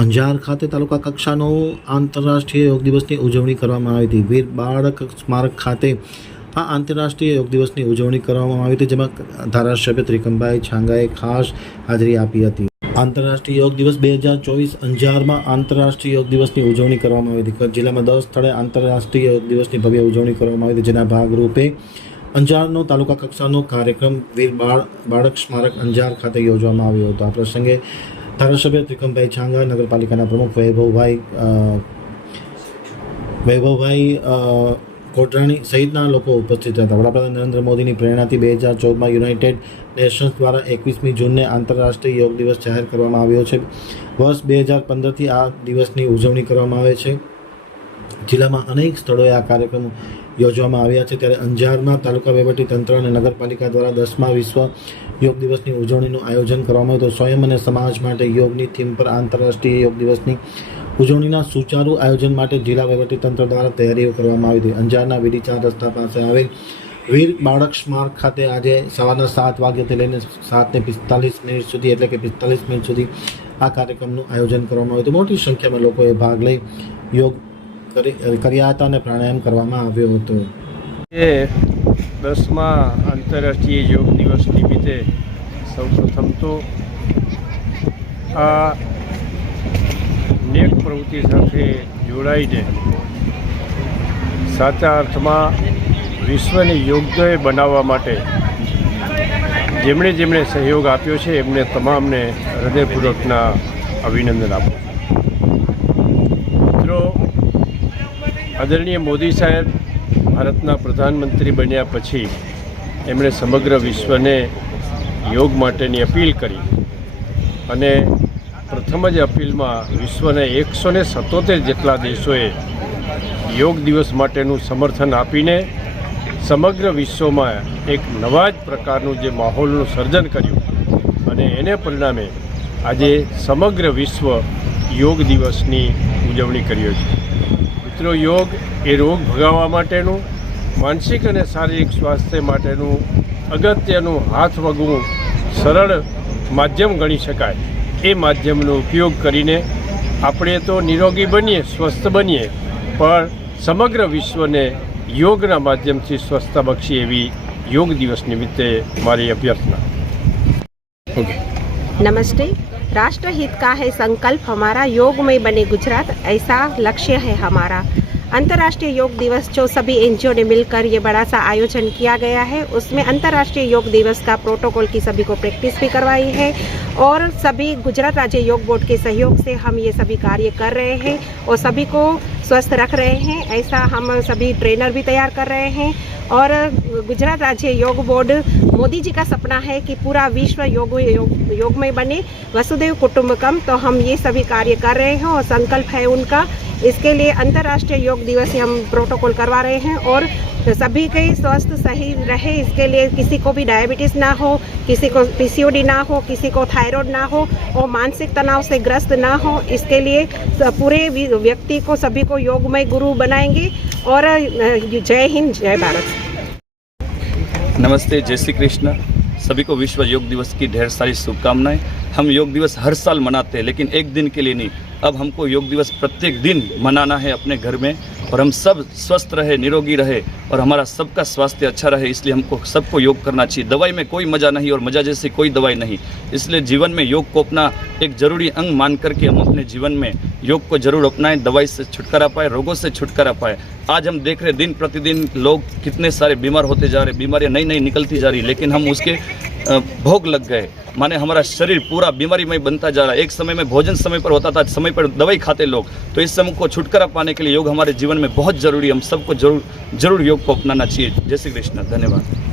અંજાર ખાતે તાલુકા કક્ષાનો આંતરરાષ્ટ્રીય યોગ દિવસની ઉજવણી કરવામાં આવી હતી. વીર બાળક સ્મારક ખાતે આ આંતરરાષ્ટ્રીય યોગ દિવસની ઉજવણી કરવામાં આવી હતી, જેમાં ધારાસભ્ય ત્રિકમભાઈ છાંગાએ ખાસ હાજરી આપી હતી. આંતરરાષ્ટ્રીય યોગ દિવસ બે હજાર ચોવીસ અંજારમાં આંતરરાષ્ટ્રીય યોગ દિવસની ઉજવણી કરવામાં આવી હતી. જિલ્લામાં દસ સ્થળે આંતરરાષ્ટ્રીય યોગ દિવસની ભવ્ય ઉજવણી કરવામાં આવી હતી, જેના ભાગરૂપે અંજારનો તાલુકા કક્ષાનો કાર્યક્રમ વીર બાળ, બાળક સ્મારક અંજાર ખાતે યોજવામાં આવ્યો હતો. આ પ્રસંગે ધારાસભ્ય ત્રિકમભાઈ છાંગા, નગરપાલિકાના પ્રમુખ વૈભવભાઈ વૈભવભાઈ કોટરાણી સહિતના લોકો ઉપસ્થિત હતા વડાપ્રધાન નરેન્દ્ર મોદીની પ્રેરણાથી બે હજાર ચૌદમાં યુનાઇટેડ નેશન્સ દ્વારા એકવીસમી જૂનને આંતરરાષ્ટ્રીય યોગ દિવસ જાહેર કરવામાં આવ્યો છે. વર્ષ બે હજાર પંદરથી આ દિવસની ઉજવણી કરવામાં આવે છે. જિલ્લામાં અનેક સ્થળોએ આ કાર્યક્રમ યોજવામાં આવ્યા છે ત્યારે અંજારમાં તાલુકા તંત્ર અને નગરપાલિકા દ્વારા દસમા વિશ્વ યોગ દિવસની ઉજવણીનું આયોજન કરવામાં આવ્યું. હતું સ્વયં અને સમાજ માટે યોગની થીમ પર આંતરરાષ્ટ્રીય યોગ દિવસની ઉજવણીના સુચારુ આયોજન માટે જિલ્લા તંત્ર દ્વારા તૈયારીઓ કરવામાં આવી હતી. અંજારના વીડી ચાર રસ્તા પાસે આવેલ વીર બાળક સ્મારક ખાતે આજે સવારના સાત વાગ્યાથી લઈને સાતને પિસ્તાલીસ મિનિટ સુધી એટલે કે પિસ્તાલીસ મિનિટ સુધી આ કાર્યક્રમનું આયોજન કરવામાં આવ્યું હતું. મોટી સંખ્યામાં લોકોએ ભાગ લઈ યોગ કરી, કર્યા હતા અને પ્રાણાયામ કરવામાં આવ્યો હતો. એ દસમા આંતરરાષ્ટ્રીય યોગ દિવસ નિમિત્તે સૌપ્રથમ તો આ નેક પ્રવૃત્તિ સાથે જોડાઈને સાચા અર્થમાં વિશ્વને યોગ્ય બનાવવા માટે જેમણે જેમણે સહયોગ આપ્યો છે, એમને તમામને હૃદયપૂર્વકના અભિનંદન આપું મિત્રો આદરણીય મોદી સાહેબ, ભારતના પ્રધાનમંત્રી બન્યા પછી એમણે સમગ્ર વિશ્વને યોગ માટેની અપીલ કરી. અને પ્રથમ જ અપીલમાં વિશ્વને એકસો ને સત્તોતેર જેટલા દેશોએ યોગ દિવસ માટેનું સમર્થન આપીને સમગ્ર વિશ્વમાં એક નવા જ પ્રકારનું જે માહોલનું સર્જન કર્યું. અને એને પરિણામે આજે સમગ્ર વિશ્વ યોગ દિવસની ઉજવણી કર્યો છે. મિત્રો યોગ એ રોગ ભગાવવા માટેનું, માનસિક અને શારીરિક સ્વાસ્થ્ય માટેનું, અગત્યનું હાથ વગવું સરળ માધ્યમ ગણી શકાય. એ માધ્યમનો ઉપયોગ કરીને આપણે તો નિરોગી બનીએ, સ્વસ્થ બનીએ, પણ સમગ્ર વિશ્વને યોગના માધ્યમથી સ્વસ્થતા બક્ષી એવી યોગ દિવસ નિમિત્તે મારી અભ્યર્થના. ઓકે નમસ્તે. हित का है संकल्प हमारा योग में बने गुजरात ऐसा लक्ष्य है हमारा अंतर्राष्ट्रीय योग दिवस जो सभी एनजीओ ने मिलकर ये बड़ा सा आयोजन किया गया है उसमें अंतर्राष्ट्रीय योग दिवस का प्रोटोकॉल की सभी को प्रैक्टिस भी करवाई है और सभी गुजरात राज्य योग बोर्ड के सहयोग से हम ये सभी कार्य कर रहे हैं और सभी को स्वस्थ रख रहे हैं ऐसा हम सभी ट्रेनर भी तैयार कर रहे हैं और गुजरात राज्य योग बोर्ड मोदी जी का सपना है कि पूरा विश्व योग योग, योग में बने। वसुदेव कुटुंबकम तो हम ये सभी कार्य कर रहे हैं और संकल्प है उनका इसके लिए अंतर्राष्ट्रीय योग दिवस हम प्रोटोकॉल करवा रहे हैं और सभी के स्वस्थ सही रहे, इसके लिए किसी को भी डायबिटीज़ ना हो, किसी को पीसीओडी ना हो, किसी को थायराइड ना हो और मानसिक तनाव से ग्रस्त ना हो, इसके लिए पूरे व्यक्ति को, सभी को योगमय गुरु बनाएँगे और जय हिंद, जय भारत। नमस्ते, जय श्री कृष्ण। सभी को विश्व योग दिवस की ढेर सारी शुभकामनाएँ। हम योग दिवस हर साल मनाते हैं, लेकिन एक दिन के लिए नहीं अब हमको योग दिवस प्रत्येक दिन मनाना है अपने घर में और हम सब स्वस्थ रहे, निरोगी रहे और हमारा सबका स्वास्थ्य अच्छा रहे, इसलिए हमको, सबको योग करना चाहिए। दवाई में कोई मज़ा नहीं और मज़ा जैसी कोई दवाई नहीं। इसलिए जीवन में योग को अपना एक ज़रूरी अंग मान करके हम अपने जीवन में योग को ज़रूर अपनाएँ, दवाई से छुटकारा पाए, रोगों से छुटकारा पाए। आज हम देख रहे दिन प्रतिदिन लोग कितने सारे बीमार होते जा रहे बीमारियाँ नई नई निकलती जा रही लेकिन हम उसके भोग लग गए माने हमारा शरीर पूरा बीमारीमय बनता जा रहा है एक समय में भोजन समय पर होता था समय पर दवाई खाते लोग तो इस समय को छुटकारा पाने के लिए योग हमारे जीवन में बहुत जरूरी है हम सबको जरूर जरूर योग को अपनाना चाहिए जय श्री कृष्ण धन्यवाद